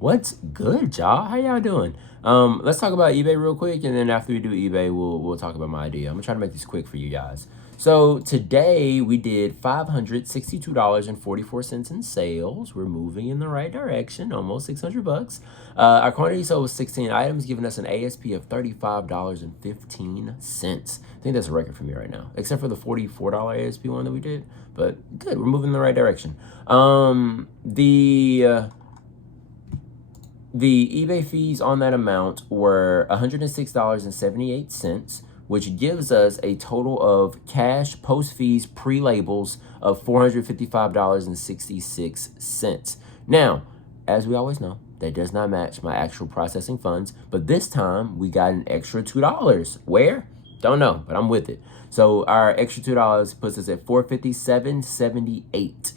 What's good, y'all? How y'all doing? Let's talk about eBay real quick, and then after we do eBay, we'll talk about my idea. I'm gonna try to make this quick for you guys. So today we did $562.44 in sales. We're moving in the right direction, almost 600 bucks. Our quantity sold was 16 items, giving us an ASP of $35.15. I think that's a record for me right now, except for the $44 ASP one that we did. But good, we're moving in the right direction. The eBay fees on that amount were $106.78, which gives us a total of cash post fees pre-labels of $455.66. Now, as we always know, that does not match my actual processing funds, but this time we got an extra $2. Where? Don't know, but I'm with it. So our extra $2 puts us at $457.78.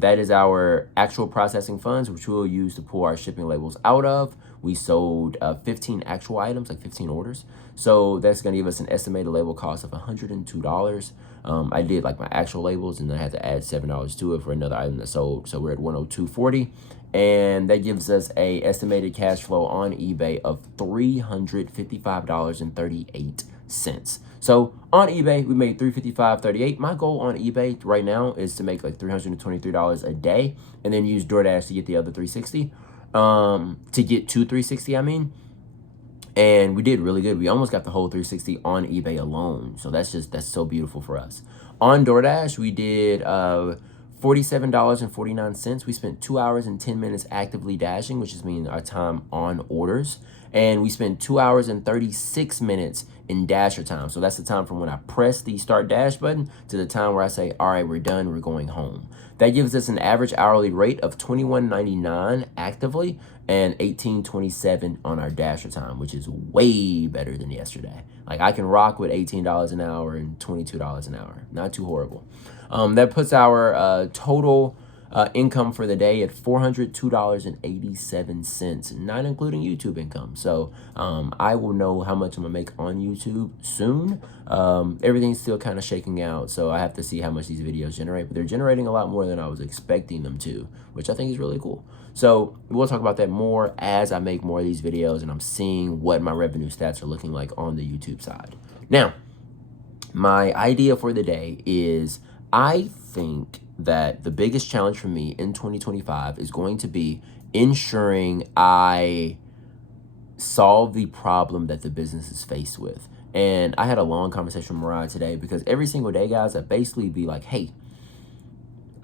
That is our actual processing funds, which we'll use to pull our shipping labels out of. We sold 15 actual items, like 15 orders. So that's going to give us an estimated label cost of $102. I did like my actual labels, and then I had to add $7 to it for another item that sold. So we're at $102.40. And that gives us a estimated cash flow on eBay of $355.38. So on eBay, we made $355.38. My goal on eBay right now is to make like $323 a day, and then use DoorDash to get the other $360. To get to $360, I mean. And we did really good. We almost got the whole $360 on eBay alone. So that's so beautiful for us. On DoorDash, we did $47.49. We spent 2 hours and 10 minutes actively dashing, which is meaning our time on orders. And we spent 2 hours and 36 minutes in dasher time. So that's the time from when I press the start dash button to the time where I say, all right, we're done, we're going home. That gives us an average hourly rate of $21.99 actively and $18.27 on our dasher time, which is way better than yesterday. Like I can rock with $18 an hour and $22 an hour. Not too horrible. That puts our total income for the day at $402.87, not including YouTube income. So I will know how much I'm gonna make on YouTube soon. Everything's still kind of shaking out, so I have to see how much these videos generate, but they're generating a lot more than I was expecting them to, which I think is really cool. So we'll talk about that more as I make more of these videos and I'm seeing what my revenue stats are looking like on the YouTube side. Now, my idea for the day is I think that the biggest challenge for me in 2025 is going to be ensuring I solve the problem that the business is faced with. And I had a long conversation with Mariah today, because every single day, guys, I basically be like, hey,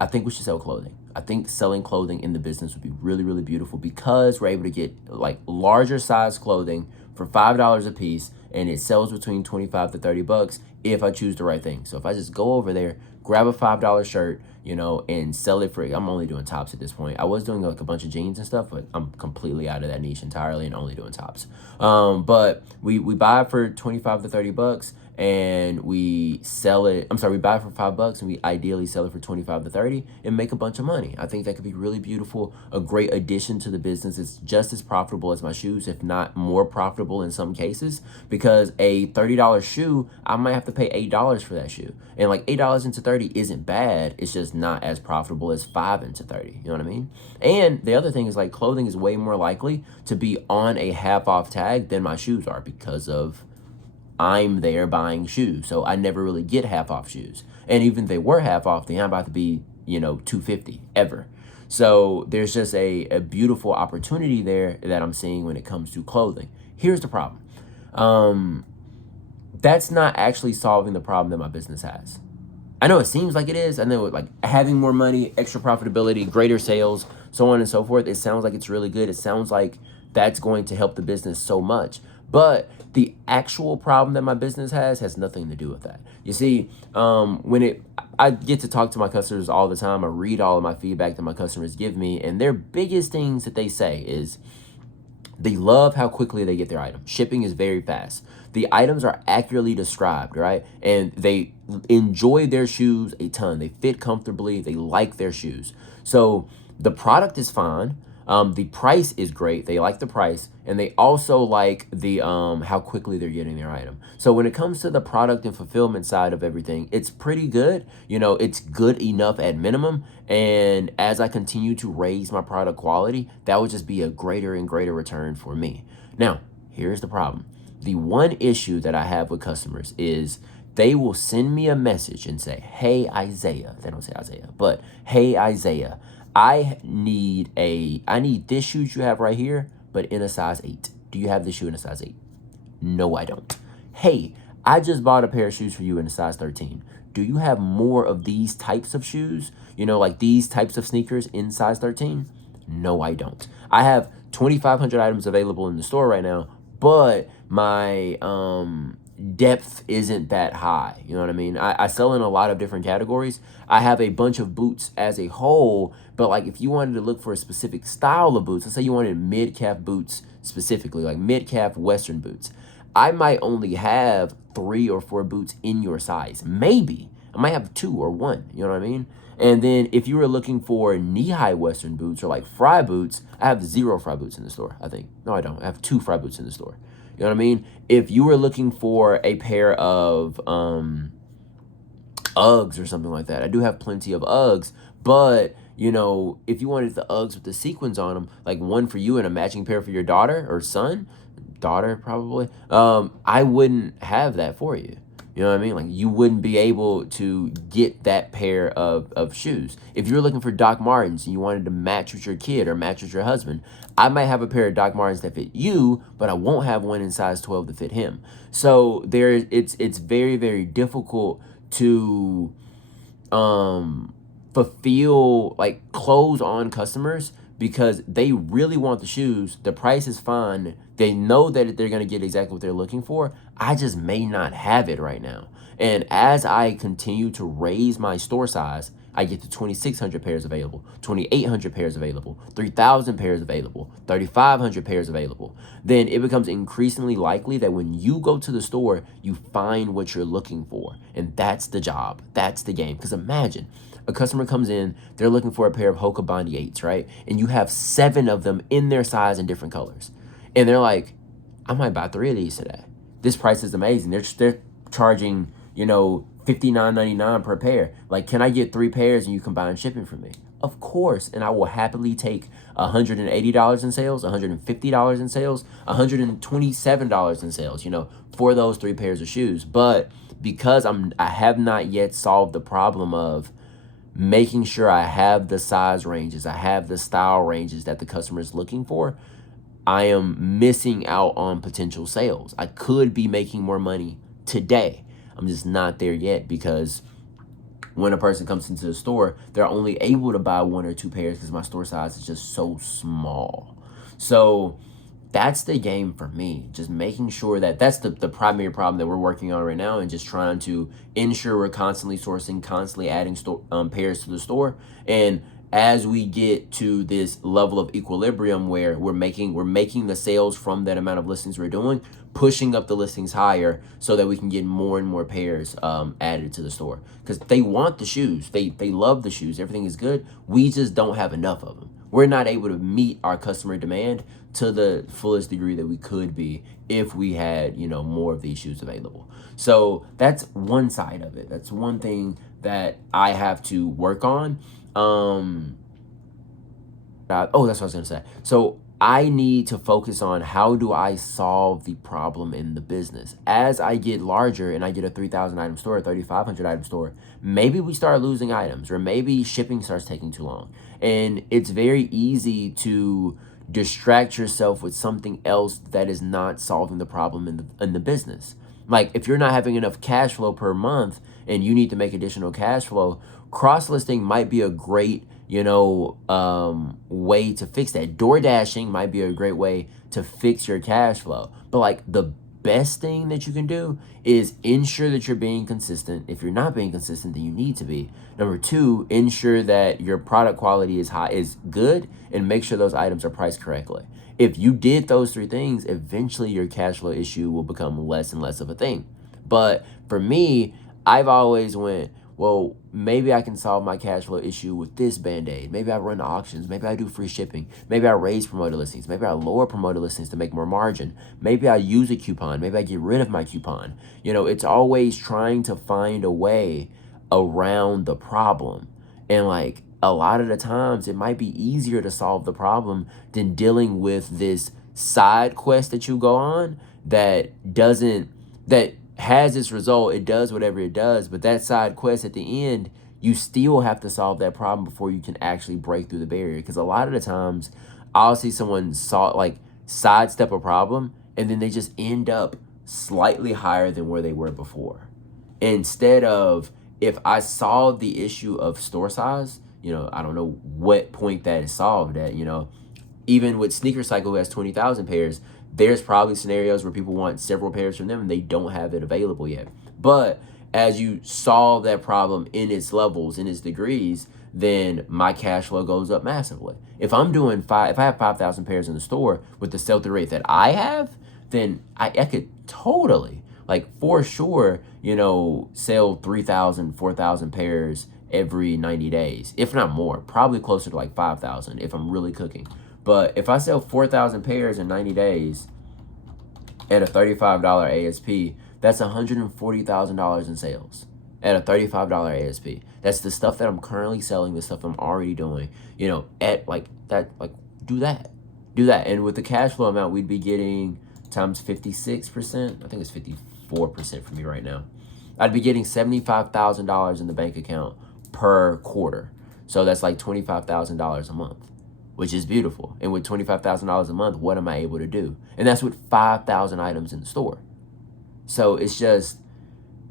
I think we should sell clothing. I think selling clothing in the business would be really, really beautiful, because we're able to get like larger size clothing for $5 a piece, and it sells between 25 to 30 bucks if I choose the right thing. So if I just go over there, grab a $5 shirt, you know, and sell it for, I'm only doing tops at this point. I was doing like a bunch of jeans and stuff, but I'm completely out of that niche entirely and only doing tops. But we buy it for 25 to 30 bucks, and we sell it, we buy it for $5 and we ideally sell it for 25 to 30 and make a bunch of money. I think that could be really beautiful, a great addition to the business. It's just as profitable as my shoes, if not more profitable in some cases, because a $30 shoe, I might have to pay $8 for that shoe. And like $8 into 30 isn't bad. It's just not as profitable as 5 into 30. You know what I mean? And the other thing is, like, clothing is way more likely to be on a half off tag than my shoes are, because of I'm there buying shoes. So I never really get half off shoes. And even if they were half off, they aren't about to be, you know, $250 ever. So there's just a beautiful opportunity there that I'm seeing when it comes to clothing. Here's the problem. That's not actually solving the problem that my business has. I know it seems like it is. I know, like, having more money, extra profitability, greater sales, so on and so forth. It sounds like it's really good. It sounds like that's going to help the business so much. But the actual problem that my business has nothing to do with that. You see, I get to talk to my customers all the time. I read all of my feedback that my customers give me, and their biggest things that they say is they love how quickly they get their item. Shipping is very fast. The items are accurately described, right? And they enjoy their shoes a ton. They fit comfortably. They like their shoes. So the product is fine. The price is great. They like the price, and they also like the how quickly they're getting their item. So when it comes to the product and fulfillment side of everything, it's pretty good. It's good enough at minimum. And as I continue to raise my product quality, that would just be a greater and greater return for me. Now, here's the problem. The one issue that I have with customers is they will send me a message and say, "Hey, Isaiah." They don't say Isaiah, but "Hey, Isaiah, I need this shoe you have right here, but in a size 8. Do you have this shoe in a size 8? No, I don't. Hey, I just bought a pair of shoes for you in a size 13. Do you have more of these types of shoes? Like these types of sneakers in size 13? No, I don't. I have 2,500 items available in the store right now, but my depth isn't that high. You know what I mean? I sell in a lot of different categories. I have a bunch of boots as a whole, but like if you wanted to look for a specific style of boots, let's say you wanted mid-calf boots specifically, like mid-calf Western boots, I might only have 3 or 4 boots in your size. Maybe. I might have 2 or 1. You know what I mean? And then if you were looking for knee-high Western boots or like fry boots, I have 0 fry boots in the store, I think. No, I don't. I have 2 fry boots in the store. You know what I mean? If you were looking for a pair of Uggs or something like that, I do have plenty of Uggs, but if you wanted the Uggs with the sequins on them, like one for you and a matching pair for your daughter or son, daughter probably, I wouldn't have that for you. You know what I mean? Like you wouldn't be able to get that pair of shoes. If you're looking for Doc Martens and you wanted to match with your kid or match with your husband, I might have a pair of Doc Martens that fit you, but I won't have one in size 12 to fit him. So it's very, very difficult to fulfill like close on customers because they really want the shoes. The price is fine. They know that they're going to get exactly what they're looking for. I just may not have it right now. And as I continue to raise my store size, I get to 2,600 pairs available, 2,800 pairs available, 3,000 pairs available, 3,500 pairs available. Then it becomes increasingly likely that when you go to the store, you find what you're looking for. And that's the job. That's the game. Because imagine a customer comes in, they're looking for a pair of Hoka Bondi 8s, right? And you have 7 of them in their size in different colors. And they're like, I might buy 3 of these today. This price is amazing. They're charging, $59.99 per pair. Like, can I get 3 pairs and you combine shipping for me? Of course. And I will happily take $180 in sales, $150 in sales, $127 in sales, for those 3 pairs of shoes. But because I have not yet solved the problem of making sure I have the size ranges, I have the style ranges that the customer is looking for, I am missing out on potential sales. I could be making more money today. I'm just not there yet because when a person comes into the store, they're only able to buy 1 or 2 pairs because my store size is just so small. So that's the game for me. Just making sure that's the primary problem that we're working on right now, and just trying to ensure we're constantly sourcing, constantly adding pairs to the store. And as we get to this level of equilibrium where we're making the sales from that amount of listings we're doing, pushing up the listings higher so that we can get more and more pairs added to the store. Because they want the shoes. They love the shoes. Everything is good. We just don't have enough of them. We're not able to meet our customer demand to the fullest degree that we could be if we had, more of these shoes available. So that's one side of it. That's one thing that I have to work on. That's what I was going to say. So I need to focus on how do I solve the problem in the business. As I get larger and I get a 3,000 item store, a 3,500 item store, maybe we start losing items, or maybe shipping starts taking too long. And it's very easy to distract yourself with something else that is not solving the problem in the business. Like if you're not having enough cash flow per month and you need to make additional cash flow, cross-listing might be a great, way to fix that. Door dashing might be a great way to fix your cash flow. But like the best thing that you can do is ensure that you're being consistent. If you're not being consistent, then you need to be. Number 2, ensure that your product quality is good, and make sure those items are priced correctly. If you did those 3 things, eventually your cash flow issue will become less and less of a thing. But for me, I've always went, well, maybe I can solve my cash flow issue with this Band-Aid. Maybe I run auctions. Maybe I do free shipping. Maybe I raise promoted listings. Maybe I lower promoted listings to make more margin. Maybe I use a coupon. Maybe I get rid of my coupon. It's always trying to find a way around the problem. And like a lot of the times, it might be easier to solve the problem than dealing with this side quest that you go on that has its result. It does whatever it does, but that side quest at the end, you still have to solve that problem before you can actually break through the barrier. Because a lot of the times, I'll see someone sidestep a problem, and then they just end up slightly higher than where they were before. Instead of, if I solve the issue of store size, I don't know what point that is solved at. Even with Sneaker Cycle, who has 20,000 pairs, there's probably scenarios where people want several pairs from them and they don't have it available yet. But as you solve that problem in its levels, in its degrees, then my cash flow goes up massively. If I have 5,000 pairs in the store with the sell-through rate that I have, then I could totally, for sure, sell 3,000, 4,000 pairs every 90 days, if not more, probably closer to 5,000 if I'm really cooking. But if I sell 4,000 pairs in 90 days at a $35 ASP, that's $140,000 in sales at a $35 ASP. That's the stuff that I'm currently selling, the stuff I'm already doing, at do that. And with the cash flow amount, we'd be getting times 56%. I think it's 54% for me right now. I'd be getting $75,000 in the bank account per quarter. So that's $25,000 a month, which is beautiful. And with $25,000 a month, what am I able to do? And that's with 5,000 items in the store. So it's just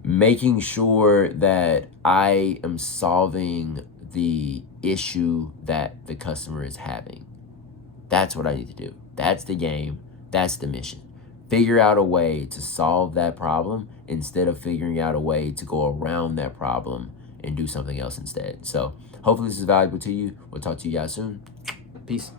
making sure that I am solving the issue that the customer is having. That's what I need to do. That's the game. That's the mission. Figure out a way to solve that problem instead of figuring out a way to go around that problem and do something else instead. So hopefully this is valuable to you. We'll talk to you guys soon. Peace.